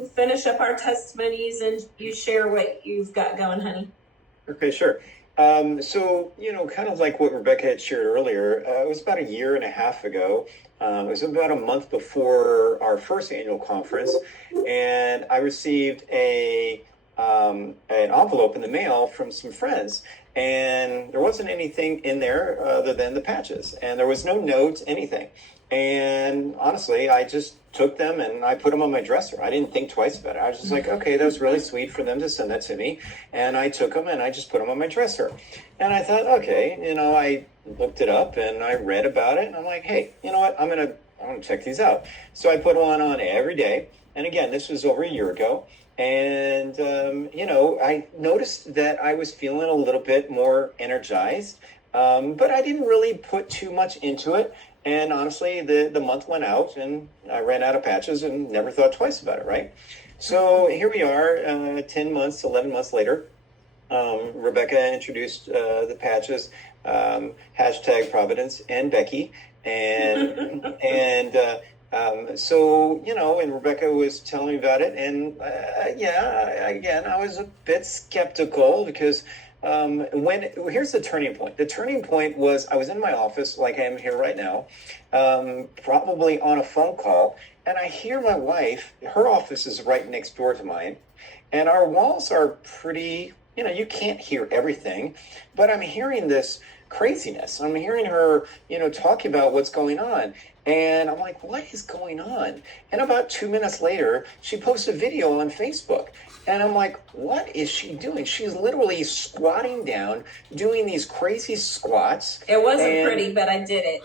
you finish up our testimonies and you share what you've got going, honey? Okay, sure. So, kind of like what Rebecca had shared earlier, it was about a year and a half ago. It was about a month before our first annual conference, and I received an envelope in the mail from some friends, and there wasn't anything in there other than the patches, and there was no note, anything. And honestly, I just took them and I put them on my dresser. I didn't think twice about it. I was just like, okay, that was really sweet for them to send that to me. And I took them and I just put them on my dresser. And I thought, okay, I looked it up and I read about it and I'm like, hey, you know what? I'm gonna check these out. So I put one on every day. And again, this was over a year ago. And, I noticed that I was feeling a little bit more energized, but I didn't really put too much into it. And honestly, the month went out and I ran out of patches and never thought twice about it, right? So here we are, 10 months, 11 months later. Rebecca introduced the patches, hashtag Providence and Becky. And, and Rebecca was telling me about it. And again, I was a bit skeptical because here's the turning point. The turning point was I was in my office like I am here right now, probably on a phone call, and I hear my wife, her office is right next door to mine, and our walls are pretty, you can't hear everything, but I'm hearing this craziness. I'm hearing her, talking about what's going on. And I'm like, what is going on? And about 2 minutes later, she posts a video on Facebook. And I'm like, what is she doing? She's literally squatting down, doing these crazy squats. It wasn't pretty, but I did it.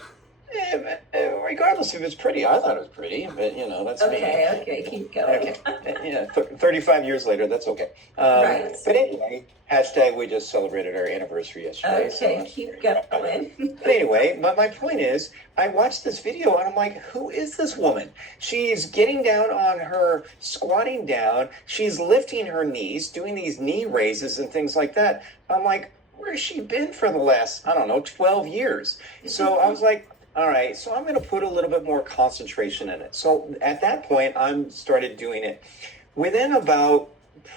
Regardless if it's pretty, I thought it was pretty, but that's me. Okay, keep going. Okay, 35 years later, that's okay. Right. But anyway, hashtag we just celebrated our anniversary yesterday. Okay, keep going. But anyway, my point is, I watched this video and I'm like, who is this woman? She's getting down on her, squatting down. She's lifting her knees, doing these knee raises and things like that. I'm like, where has she been for the last, 12 years? So I was like, all right, so I'm going to put a little bit more concentration in it. So at that point, I started doing it. Within about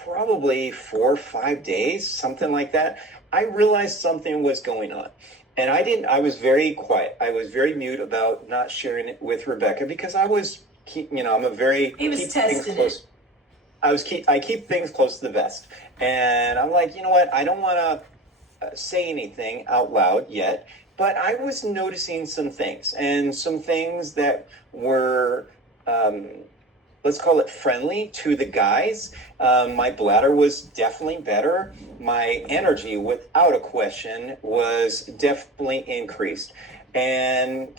probably 4 or 5 days, something like that, I realized something was going on. And I was very quiet. I was very mute about not sharing it with Rebecca because I was, I'm a very... He was testing it. I keep things close to the vest. And I'm like, you know what? I don't want to say anything out loud yet. But I was noticing some things, and some things that were, let's call it friendly to the guys. My bladder was definitely better. My energy, without a question, was definitely increased. And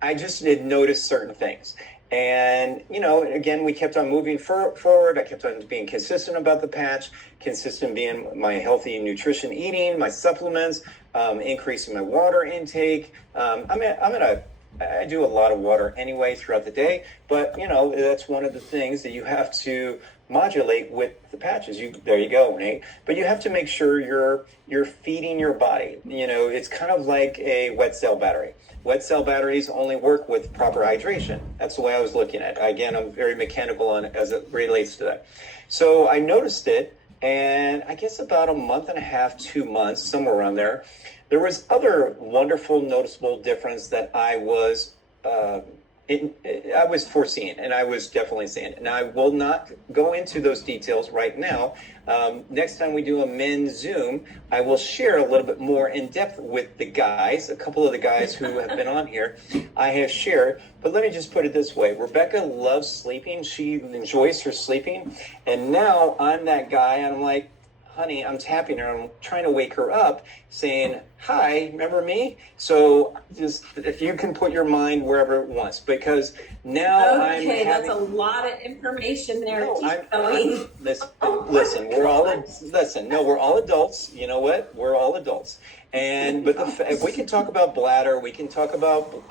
I just did notice certain things. And, again, we kept on moving forward. I kept on being consistent about the patch, consistent being my healthy nutrition eating, my supplements, increasing my water intake. I do a lot of water anyway throughout the day, but, that's one of the things that you have to modulate with the patches. There you go, Nate. But you have to make sure you're feeding your body. It's kind of like a wet cell battery. Wet cell batteries only work with proper hydration. That's the way I was looking at it. Again, I'm very mechanical on it as it relates to that. So I noticed it, and I guess about a month and a half, 2 months, somewhere around there, there was other wonderful, noticeable difference that I was foreseeing, and I was definitely seeing it. Now, I will not go into those details right now. Next time we do a men's Zoom, I will share a little bit more in depth with the guys, a couple of the guys who have been on here. I have shared, but let me just put it this way. Rebecca loves sleeping. She enjoys her sleeping. And now I'm that guy, and I'm like, honey, I'm tapping her. I'm trying to wake her up, saying, hi, remember me? So just if you can put your mind wherever it wants, because now Okay, that's a lot of information there. No, Keep going. Listen, we're all adults. You know what? We're all adults. But if we can talk about bladder, we can talk about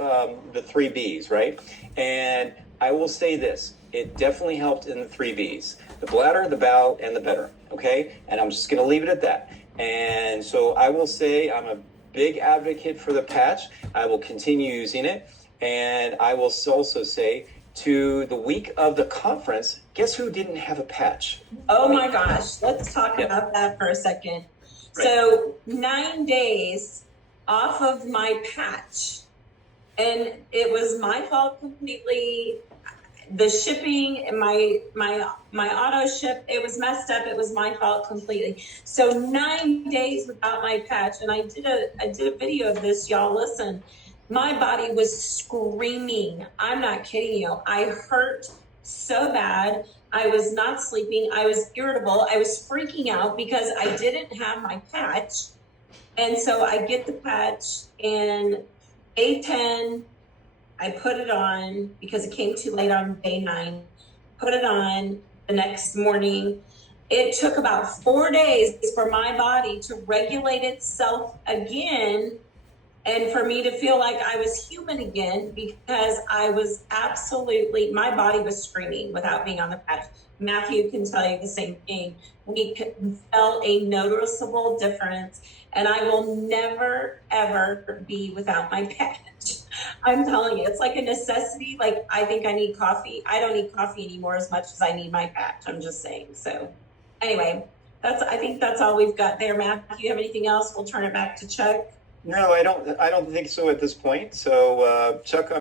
the 3 Bs, right? And I will say this. It definitely helped in the 3 Bs. The bladder, the bowel, and the better, okay? And I'm just going to leave it at that. And so I will say I'm a big advocate for the patch. I will continue using it. And I will also say to the week of the conference, guess who didn't have a patch? Oh my gosh, let's talk Yeah. about that for a second. Right. So 9 days off of my patch, and it was my fault completely. The shipping and my auto ship, it was messed up. It was my fault completely. So 9 days without my patch, and I did a video of this, y'all. Listen, my body was screaming. I'm not kidding you. I hurt so bad. I was not sleeping. I was irritable. I was freaking out because I didn't have my patch. And so I get the patch, and day 10, I put it on because it came too late on day 9. Put it on the next morning. It took about 4 days for my body to regulate itself again and for me to feel like I was human again, because I was absolutely, my body was screaming without being on the patch. Matthew can tell you the same thing. We felt a noticeable difference, and I will never, ever be without my patch. I'm telling you, it's like a necessity. Like, I think I need coffee. I don't need coffee anymore as much as I need my patch. I'm just saying. So anyway, I think that's all we've got there. Matthew, you have anything else? We'll turn it back to Chuck. No, I don't think so at this point. So, Chuck,